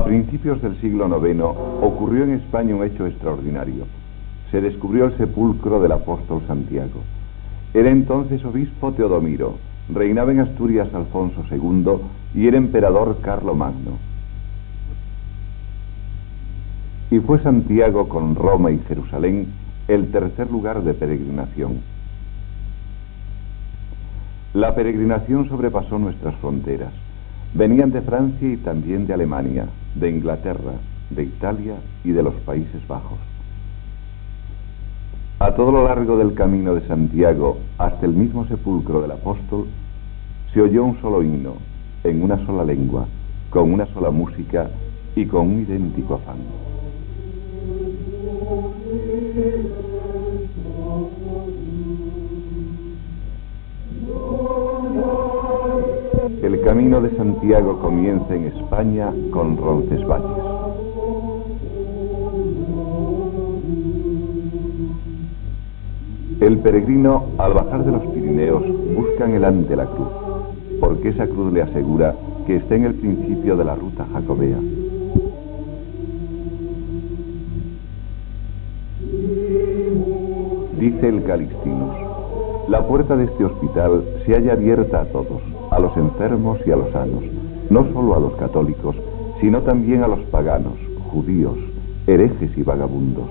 A principios del siglo IX ocurrió en España un hecho extraordinario. Se descubrió el sepulcro del apóstol Santiago. Era entonces obispo Teodomiro, reinaba en Asturias Alfonso II y era emperador Carlomagno. Y fue Santiago con Roma y Jerusalén el tercer lugar de peregrinación. La peregrinación sobrepasó nuestras fronteras. Venían de Francia y también de Alemania, de Inglaterra, de Italia y de los Países Bajos. A todo lo largo del camino de Santiago, hasta el mismo sepulcro del apóstol, se oyó un solo himno, en una sola lengua, con una sola música y con un idéntico afán. El camino de Santiago comienza en España con Roncesvalles. El peregrino, al bajar de los Pirineos, busca anhelante la cruz, porque esa cruz le asegura que está en el principio de la ruta jacobea. Dice el Calixtinus: la puerta de este hospital se halla abierta a todos, a los enfermos y a los sanos, no solo a los católicos, sino también a los paganos, judíos, herejes y vagabundos.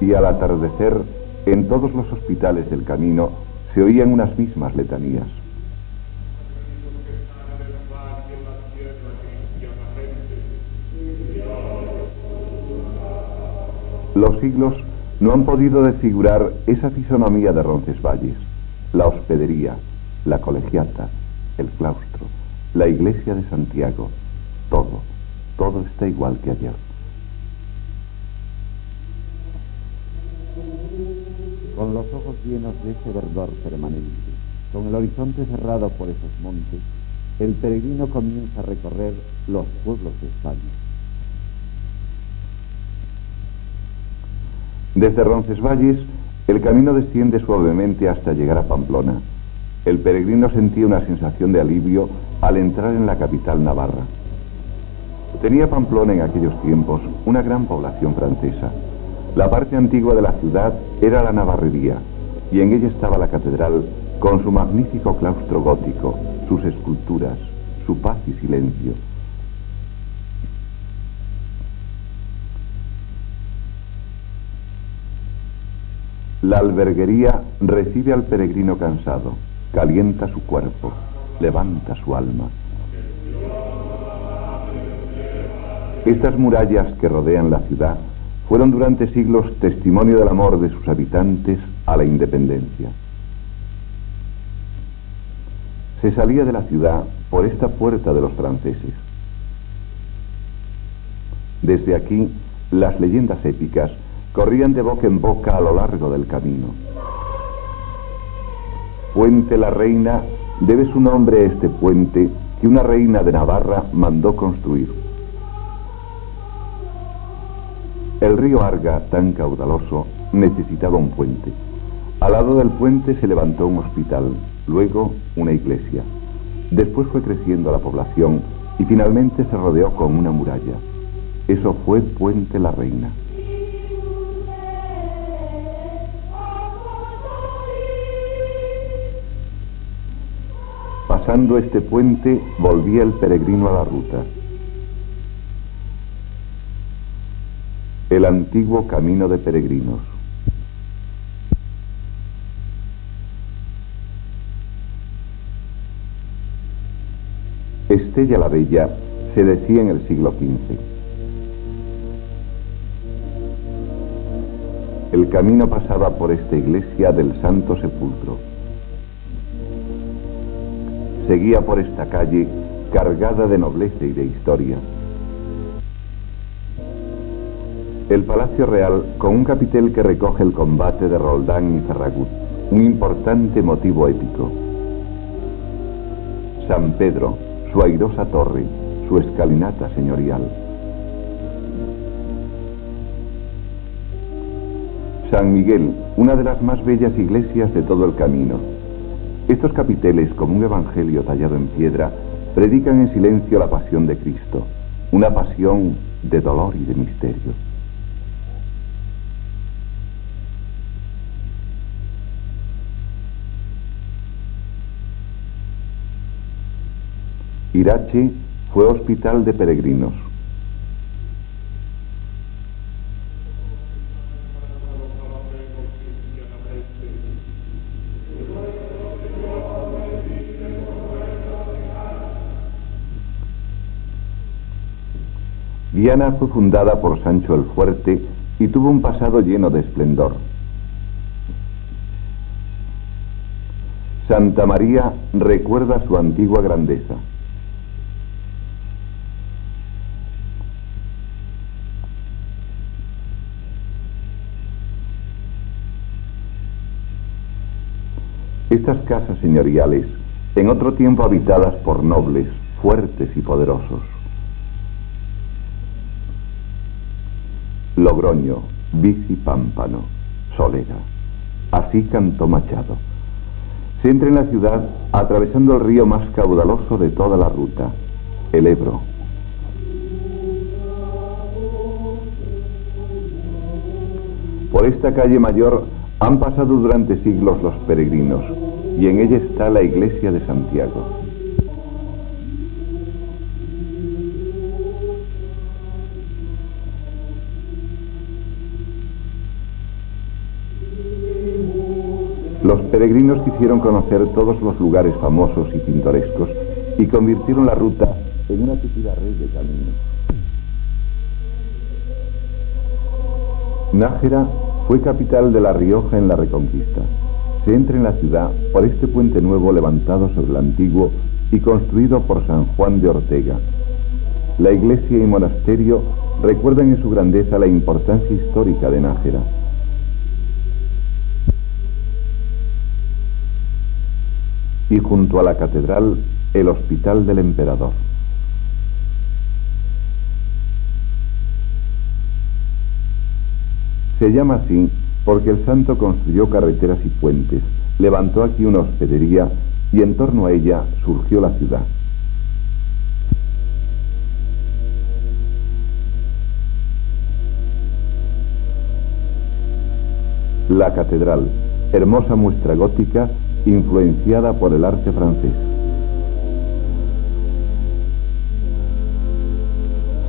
Y al atardecer, en todos los hospitales del camino, se oían unas mismas letanías. Los siglos no han podido desfigurar esa fisonomía de Roncesvalles, la hospedería, la colegiata, el claustro, la iglesia de Santiago, todo está igual que ayer. Con los ojos llenos de ese verdor permanente, con el horizonte cerrado por esos montes, el peregrino comienza a recorrer los pueblos de España. Desde Roncesvalles, el camino desciende suavemente hasta llegar a Pamplona. El peregrino sentía una sensación de alivio al entrar en la capital navarra. Tenía Pamplona en aquellos tiempos una gran población francesa. La parte antigua de la ciudad era la Navarrería, y en ella estaba la catedral con su magnífico claustro gótico, sus esculturas, su paz y silencio. La alberguería recibe al peregrino cansado, calienta su cuerpo, levanta su alma. Estas murallas que rodean la ciudad fueron durante siglos testimonio del amor de sus habitantes a la independencia. Se salía de la ciudad por esta puerta de los franceses. Desde aquí, las leyendas épicas corrían de boca en boca a lo largo del camino. Puente la Reina debe su nombre a este puente que una reina de Navarra mandó construir. El río Arga, tan caudaloso, necesitaba un puente. Al lado del puente se levantó un hospital, luego una iglesia. Después fue creciendo la población y finalmente se rodeó con una muralla. Eso fue Puente la Reina. Pasando este puente, volvía el peregrino a la ruta. El antiguo camino de peregrinos. Estella la Bella se decía en el siglo XV. El camino pasaba por esta iglesia del Santo Sepulcro. Seguía por esta calle cargada de nobleza y de historia. El Palacio Real, con un capitel que recoge el combate de Roldán y Ferragut, un importante motivo épico. San Pedro, su airosa torre, su escalinata señorial. San Miguel, una de las más bellas iglesias de todo el camino. Estos capiteles, como un evangelio tallado en piedra, predican en silencio la pasión de Cristo, una pasión de dolor y de misterio. Irache fue hospital de peregrinos. Viana fue fundada por Sancho el Fuerte y tuvo un pasado lleno de esplendor. Santa María recuerda su antigua grandeza. Estas casas señoriales, en otro tiempo habitadas por nobles, fuertes y poderosos. Logroño, Bici Pámpano, Solera. Así cantó Machado. Se entra en la ciudad atravesando el río más caudaloso de toda la ruta, el Ebro. Por esta calle mayor han pasado durante siglos los peregrinos, y en ella está la iglesia de Santiago. Los peregrinos quisieron conocer todos los lugares famosos y pintorescos y convirtieron la ruta en una tupida red de caminos. Nájera fue capital de La Rioja en la Reconquista. Se entra en la ciudad por este puente nuevo levantado sobre el antiguo y construido por San Juan de Ortega. La iglesia y monasterio recuerdan en su grandeza la importancia histórica de Nájera. Y junto a la catedral, el Hospital del Emperador. Se llama así porque el santo construyó carreteras y puentes, levantó aquí una hospedería y en torno a ella surgió la ciudad. La catedral, hermosa muestra gótica, influenciada por el arte francés.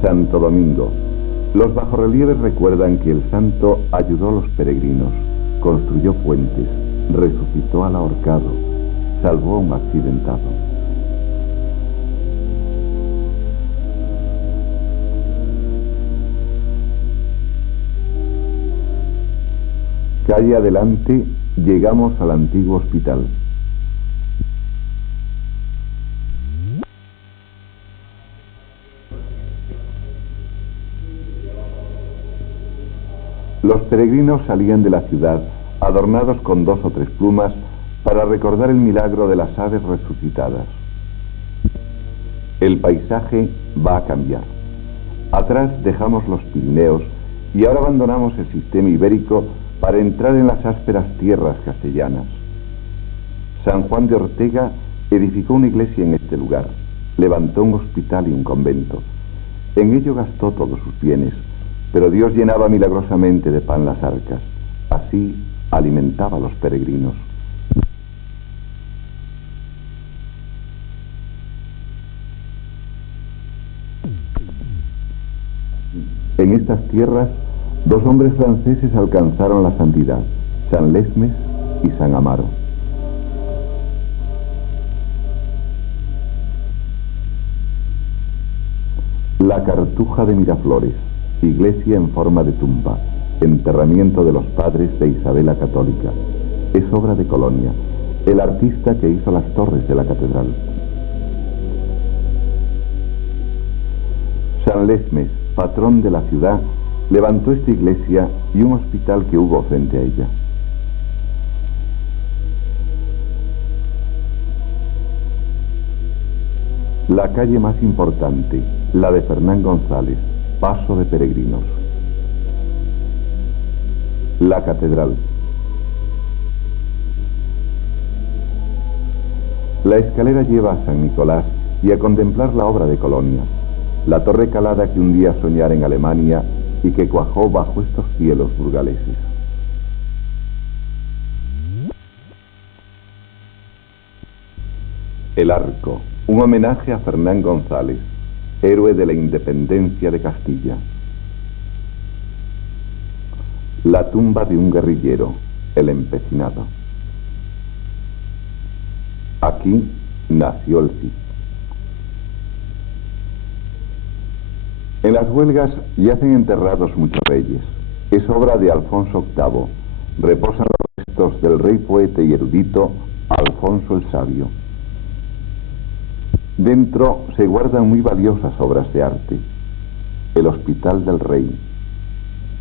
Santo Domingo. Los bajorrelieves recuerdan que el santo ayudó a los peregrinos, construyó puentes, resucitó al ahorcado, salvó a un accidentado. Calle adelante, llegamos al antiguo hospital. Los peregrinos salían de la ciudad adornados con 2 o 3 plumas para recordar el milagro de las aves resucitadas. El paisaje va a cambiar. Atrás dejamos los Pirineos y ahora abandonamos el sistema ibérico para entrar en las ásperas tierras castellanas. San Juan de Ortega edificó una iglesia en este lugar, levantó un hospital y un convento. En ello gastó todos sus bienes, pero Dios llenaba milagrosamente de pan las arcas. Así alimentaba a los peregrinos. En estas tierras, 2 hombres franceses alcanzaron la santidad, San Lesmes y San Amaro. La Cartuja de Miraflores, iglesia en forma de tumba, enterramiento de los padres de Isabel la Católica. Es obra de Colonia, el artista que hizo las torres de la catedral. San Lesmes, patrón de la ciudad, levantó esta iglesia y un hospital que hubo frente a ella. La calle más importante, la de Fernán González, paso de peregrinos. La catedral. La escalera lleva a San Nicolás y a contemplar la obra de Colonia, la torre calada que un día soñara en Alemania y que cuajó bajo estos cielos burgaleses. El Arco, un homenaje a Fernán González, héroe de la independencia de Castilla. La tumba de un guerrillero, el Empecinado. Aquí nació el Cid. En las huelgas yacen enterrados muchos reyes. Es obra de Alfonso VIII. Reposan los restos del rey poeta y erudito Alfonso el Sabio. Dentro se guardan muy valiosas obras de arte: el Hospital del Rey,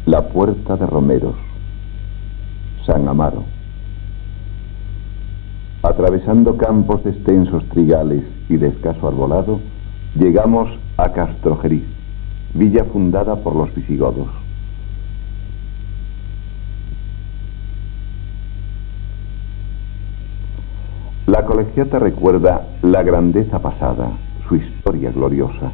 la Puerta de Romeros, San Amaro. Atravesando campos de extensos trigales y de escaso arbolado, llegamos a Castrojeriz, villa fundada por los visigodos. La colegiata recuerda la grandeza pasada, su historia gloriosa.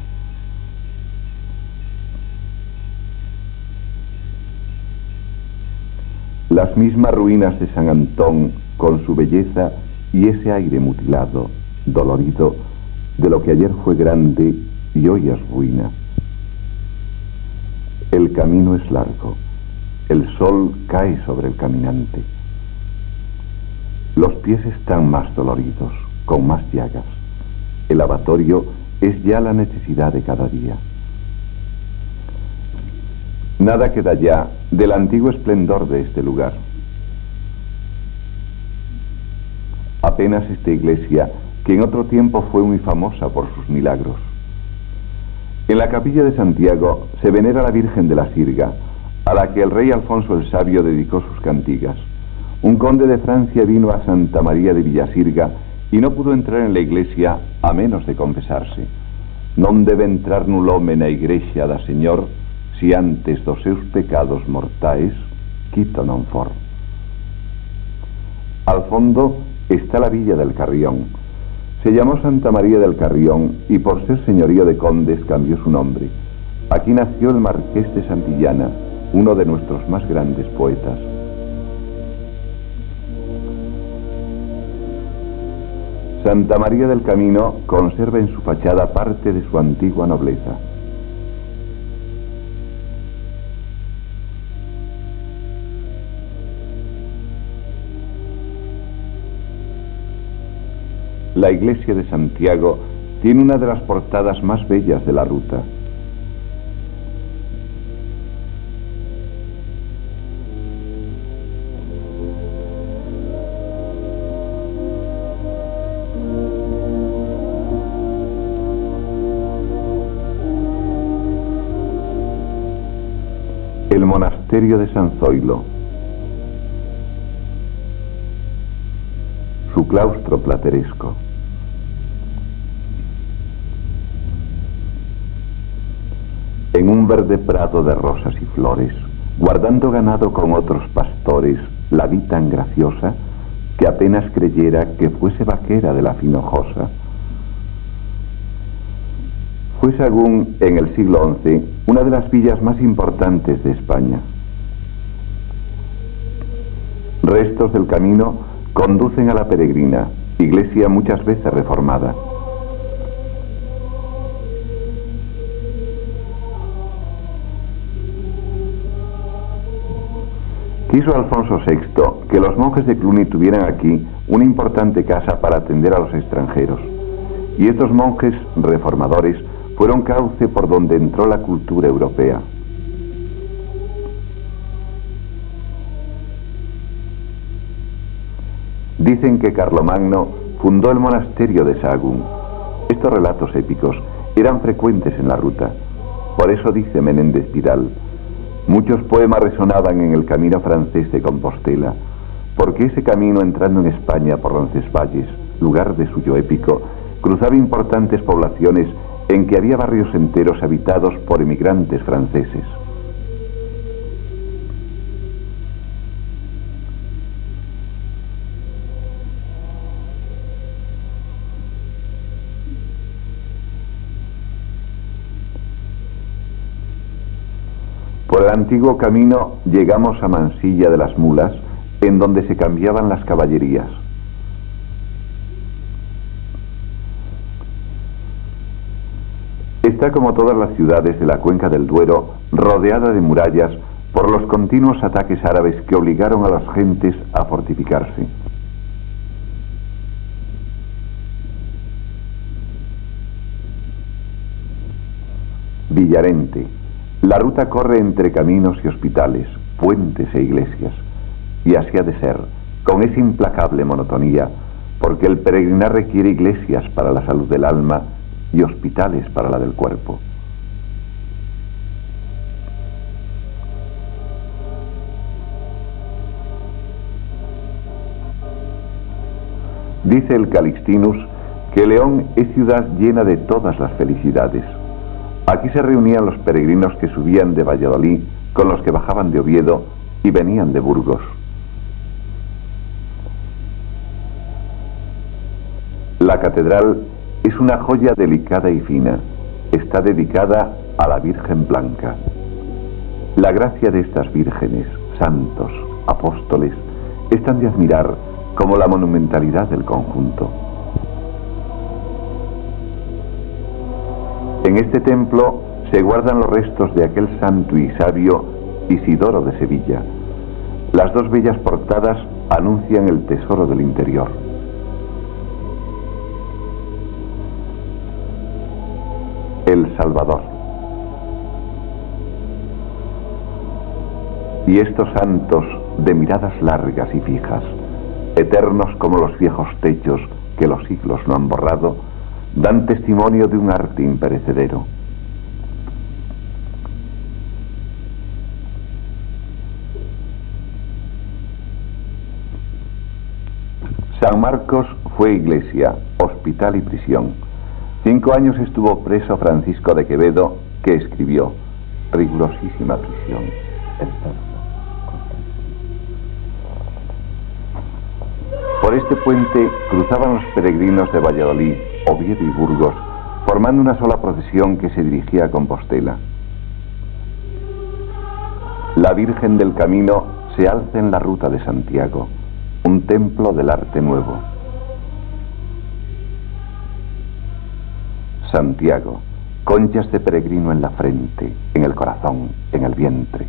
Las mismas ruinas de San Antón, con su belleza y ese aire mutilado, dolorido, de lo que ayer fue grande y hoy es ruina. El camino es largo, el sol cae sobre el caminante. Los pies están más doloridos, con más llagas. El lavatorio es ya la necesidad de cada día. Nada queda ya del antiguo esplendor de este lugar. Apenas esta iglesia, que en otro tiempo fue muy famosa por sus milagros. En la capilla de Santiago se venera la Virgen de la Sirga, a la que el rey Alfonso el Sabio dedicó sus cantigas. Un conde de Francia vino a Santa María de Villasirga y no pudo entrar en la iglesia a menos de confesarse. Non debe entrar nul home na igrexa da Señor si antes dos seus pecados mortais quito non for. Al fondo está la villa del Carrión. Se llamó Santa María del Carrión y por ser señorío de condes cambió su nombre. Aquí nació el Marqués de Santillana, uno de nuestros más grandes poetas. Santa María del Camino conserva en su fachada parte de su antigua nobleza. La iglesia de Santiago tiene una de las portadas más bellas de la ruta. El monasterio de San Zoilo, su claustro plateresco. En un verde prado de rosas y flores, guardando ganado con otros pastores, la vi tan graciosa que apenas creyera que fuese vaquera de la Finojosa. Fue Sagún, en el siglo XI, una de las villas más importantes de España. Restos del camino conducen a la Peregrina, iglesia muchas veces reformada. Quiso Alfonso VI que los monjes de Cluny tuvieran aquí una importante casa para atender a los extranjeros, y estos monjes reformadores fueron cauce por donde entró la cultura europea. Dicen que Carlomagno fundó el monasterio de Sahagún. Estos relatos épicos eran frecuentes en la ruta. Por eso dice Menéndez Pidal: muchos poemas resonaban en el camino francés de Compostela, porque ese camino, entrando en España por Roncesvalles, lugar de suyo épico, cruzaba importantes poblaciones en que había barrios enteros habitados por emigrantes franceses. Por el antiguo camino llegamos a Mansilla de las Mulas, en donde se cambiaban las caballerías. Está, como todas las ciudades de la cuenca del Duero, rodeada de murallas por los continuos ataques árabes que obligaron a las gentes a fortificarse. Villarente. La ruta corre entre caminos y hospitales, puentes e iglesias, y así ha de ser, con esa implacable monotonía, porque el peregrinar requiere iglesias para la salud del alma y hospitales para la del cuerpo. Dice el Calixtinus que León es ciudad llena de todas las felicidades. Aquí se reunían los peregrinos que subían de Valladolid con los que bajaban de Oviedo y venían de Burgos. La catedral es una joya delicada y fina. Está dedicada a la Virgen Blanca. La gracia de estas vírgenes, santos, apóstoles, es tan de admirar como la monumentalidad del conjunto. En este templo se guardan los restos de aquel santo y sabio Isidoro de Sevilla. Las dos bellas portadas anuncian el tesoro del interior. El Salvador. Y estos santos de miradas largas y fijas, eternos como los viejos techos que los siglos no han borrado, dan testimonio de un arte imperecedero. San Marcos fue iglesia, hospital y prisión. 5 años estuvo preso Francisco de Quevedo, que escribió: rigurosísima prisión. Por este puente cruzaban los peregrinos de Valladolid, Oviedo y Burgos, formando una sola procesión que se dirigía a Compostela. La Virgen del Camino se alza en la ruta de Santiago, un templo del arte nuevo. Santiago, conchas de peregrino en la frente, en el corazón, en el vientre,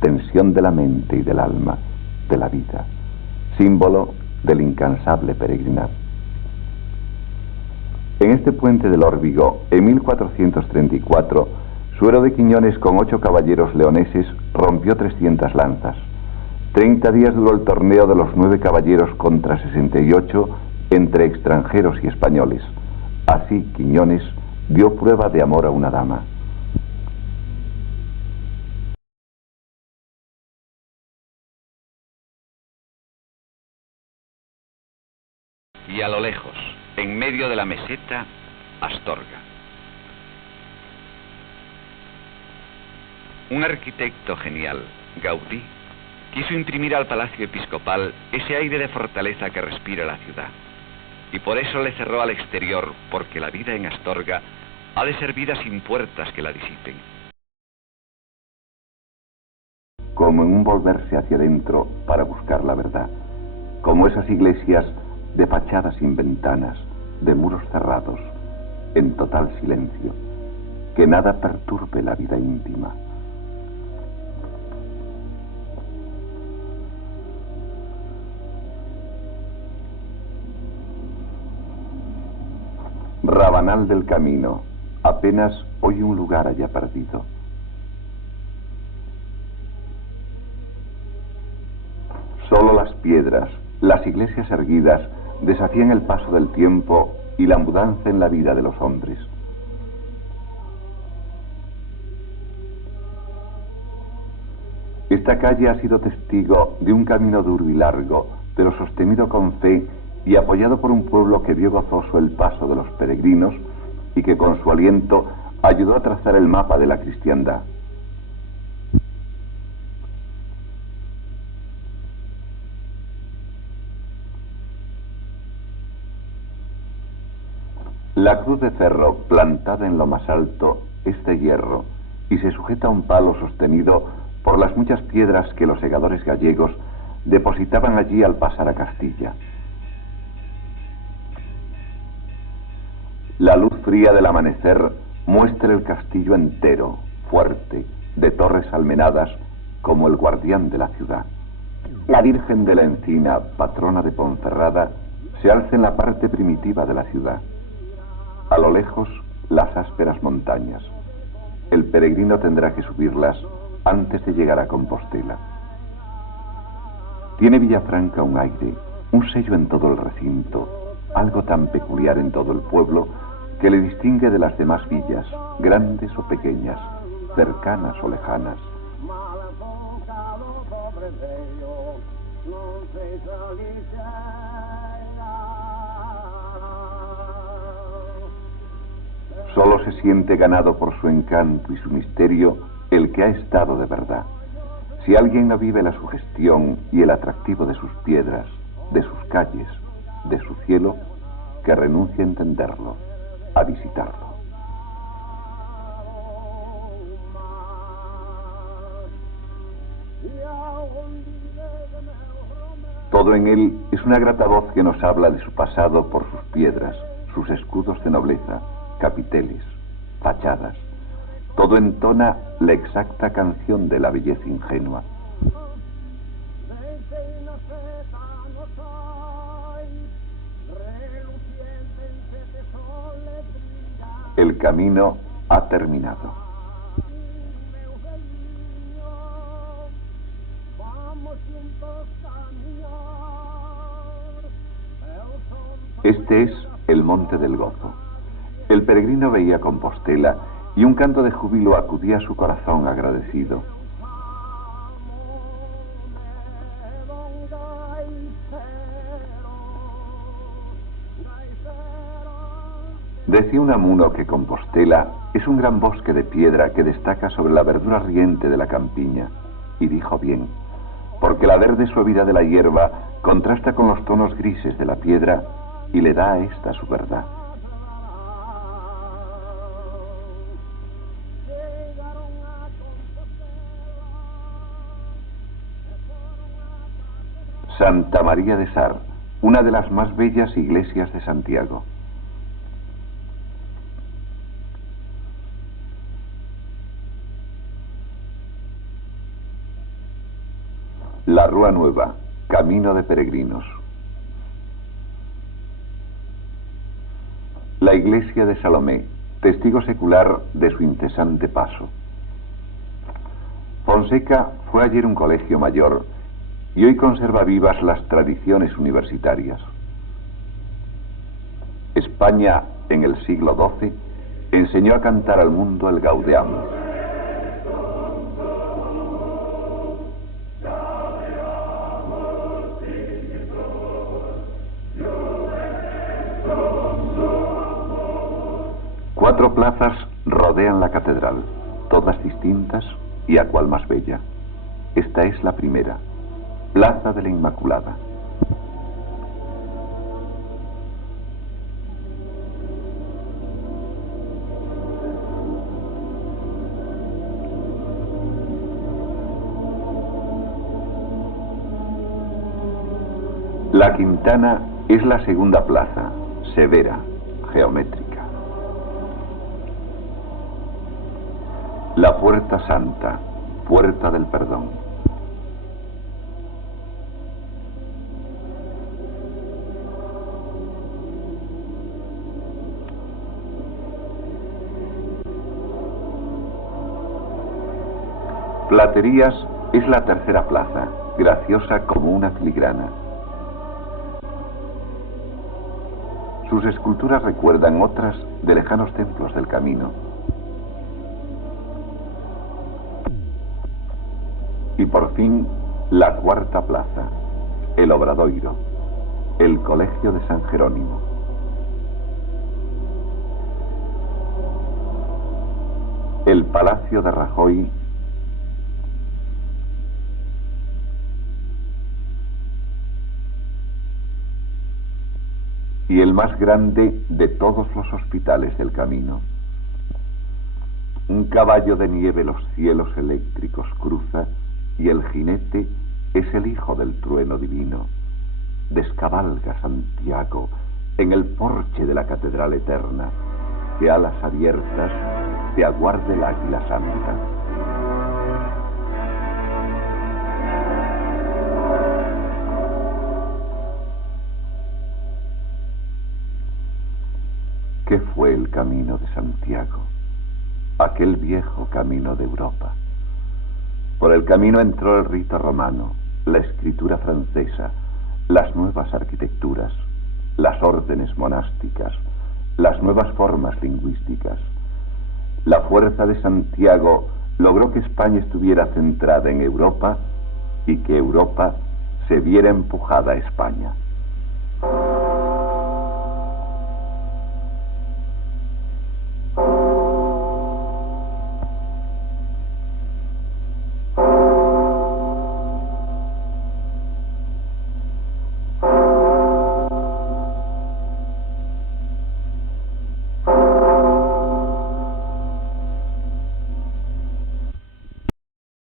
tensión de la mente y del alma, de la vida, símbolo del incansable peregrinar. En este puente del Órbigo, en 1434, Suero de Quiñones con 8 caballeros leoneses rompió 300 lanzas. 30 días duró el torneo de los 9 caballeros contra 68 entre extranjeros y españoles. Así Quiñones dio prueba de amor a una dama. Y a lo lejos, en medio de la meseta, Astorga. Un arquitecto genial, Gaudí, quiso imprimir al palacio episcopal ese aire de fortaleza que respira la ciudad. Y por eso le cerró al exterior, porque la vida en Astorga ha de ser vida sin puertas que la disipen. Como en un volverse hacia adentro para buscar la verdad, como esas iglesias de fachadas sin ventanas, de muros cerrados, en total silencio, que nada perturbe la vida íntima. Rabanal del Camino, apenas hoy un lugar allá perdido. Solo las piedras, las iglesias erguidas, desafían el paso del tiempo y la mudanza en la vida de los hombres. Esta calle ha sido testigo de un camino duro y largo, pero sostenido con fe y apoyado por un pueblo que vio gozoso el paso de los peregrinos y que con su aliento ayudó a trazar el mapa de la cristiandad. La cruz de ferro plantada en lo más alto es de hierro y se sujeta a un palo sostenido por las muchas piedras que los segadores gallegos depositaban allí al pasar a Castilla. La luz fría del amanecer muestra el castillo entero, fuerte, de torres almenadas, como el guardián de la ciudad. La Virgen de la Encina, patrona de Ponferrada, se alza en la parte primitiva de la ciudad. A lo lejos, las ásperas montañas. El peregrino tendrá que subirlas antes de llegar a Compostela. Tiene Villafranca un aire, un sello en todo el recinto, algo tan peculiar en todo el pueblo que le distingue de las demás villas, grandes o pequeñas, cercanas o lejanas. Solo se siente ganado por su encanto y su misterio el que ha estado de verdad. Si alguien no vive la sugestión y el atractivo de sus piedras, de sus calles, de su cielo, que renuncie a entenderlo, a visitarlo. Todo en él es una grata voz que nos habla de su pasado por sus piedras, sus escudos de nobleza, capiteles, fachadas. Todo entona la exacta canción de la belleza ingenua. El camino ha terminado. Este es el Monte del Gozo. El peregrino veía Compostela y un canto de júbilo acudía a su corazón agradecido. Decía Unamuno que Compostela es un gran bosque de piedra que destaca sobre la verdura riente de la campiña, y dijo bien, porque la verde suavidad de la hierba contrasta con los tonos grises de la piedra y le da a esta su verdad. Santa María de Sar, una de las más bellas iglesias de Santiago. La Rúa Nueva, camino de peregrinos. La iglesia de Salomé, testigo secular de su incesante paso. Fonseca fue ayer un colegio mayor y hoy conserva vivas las tradiciones universitarias. España, en el siglo XII, enseñó a cantar al mundo el Gaudeam. Cuatro plazas rodean la catedral, todas distintas y a cual más bella. Esta es la primera, Plaza de la Inmaculada. La Quintana es la segunda plaza, severa, geométrica. La Puerta Santa, puerta del perdón. Platerías es la tercera plaza, graciosa como una filigrana. Sus esculturas recuerdan otras de lejanos templos del camino. Y por fin, la cuarta plaza, el Obradoiro, el Colegio de San Jerónimo. El Palacio de Rajoy y el más grande de todos los hospitales del camino. Un caballo de nieve los cielos eléctricos cruza, y el jinete es el hijo del trueno divino. Descabalga Santiago en el porche de la catedral eterna, que a las abiertas te aguarde el águila santa. ¿Qué fue el camino de Santiago? Aquel viejo camino de Europa. Por el camino entró el rito romano, la escritura francesa, las nuevas arquitecturas, las órdenes monásticas, las nuevas formas lingüísticas. La fuerza de Santiago logró que España estuviera centrada en Europa y que Europa se viera empujada a España.